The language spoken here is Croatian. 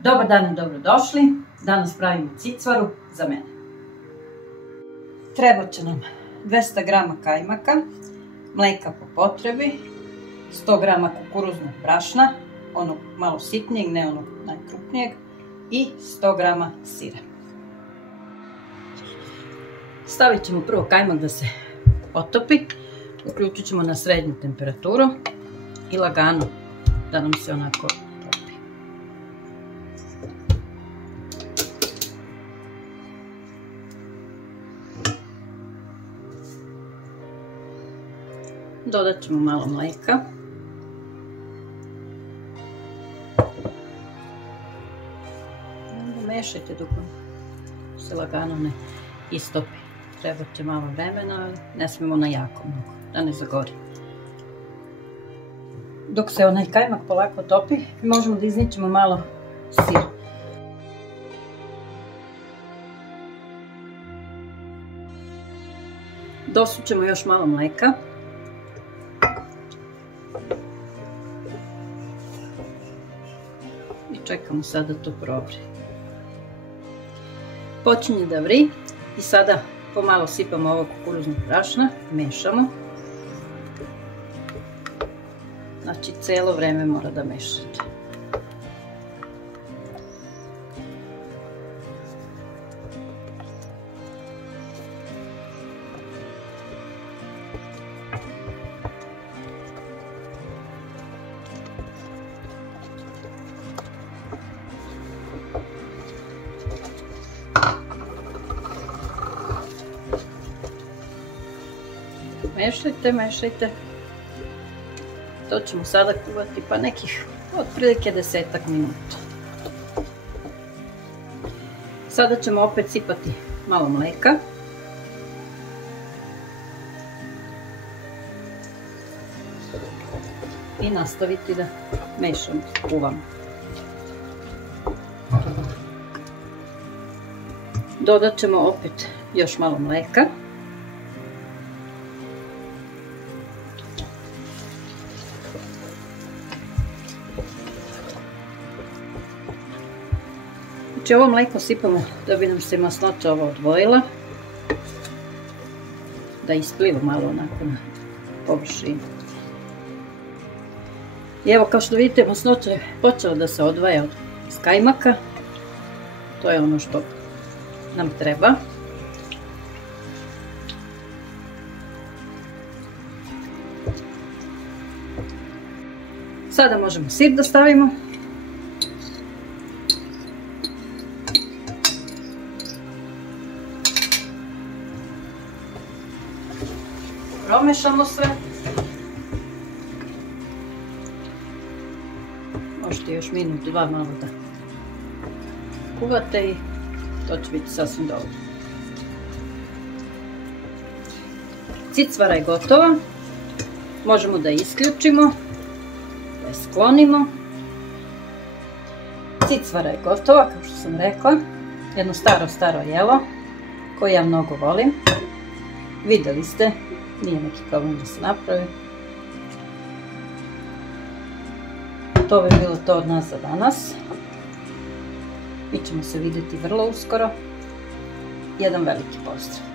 Dobar dan i dobrodošli. Danas pravimo cicvaru za mene. Treba će nam 200 g kajmaka, mlijeka po potrebi, 100 g kukuruznog brašna, onog malo sitnijeg, ne onog najkrupnijeg, i 100 g sira. Stavit ćemo prvo kajmak da se otopi, uključit ćemo na srednju temperaturu i lagano da nam se onako topi. Dodat ćemo malo mlijeka. Mešajte dok se lagano ne istopi. Treba će malo vremena, ali ne smijemo na jako mnogo, da ne zagori. Dok se onaj kajmak polako topi, možemo da izničemo malo sir. Dosut ćemo još malo mlijeka. I čekamo sad da to probri. Počinje da vri i sada pomalo sipamo ovo kukuruznog brašna, mešamo. Znači cijelo vrijeme mora da mešate. Mešajte. To ćemo sada kuvati pa nekih otprilike 10-ak minuta. Sada ćemo opet sipati malo mlijeka. I nastaviti da mešamo, kuvamo. Dodat ćemo opet još malo mlijeka. Znači ovo mlijeko sipamo da bi nam se masnoća ovo odvojila, da ispliva malo onako na površinu. I evo kao što vidite, masnoća je počela da se odvaja iz kajmaka, to je ono što nam treba. Sada možemo sir da stavimo. Promešamo sve. Možete još minut, dva malo da kuvate i to će biti sasvim dobro. Cicvara je gotova. Možemo da je isključimo, da je sklonimo. Cicvara je gotova, kao što sam rekla. Jedno staro jelo koje ja mnogo volim. Vidjeli ste. Nije neki problem da se napravi. To bi bilo to od nas za danas. Mi ćemo se vidjeti vrlo uskoro. Jedan veliki pozdrav!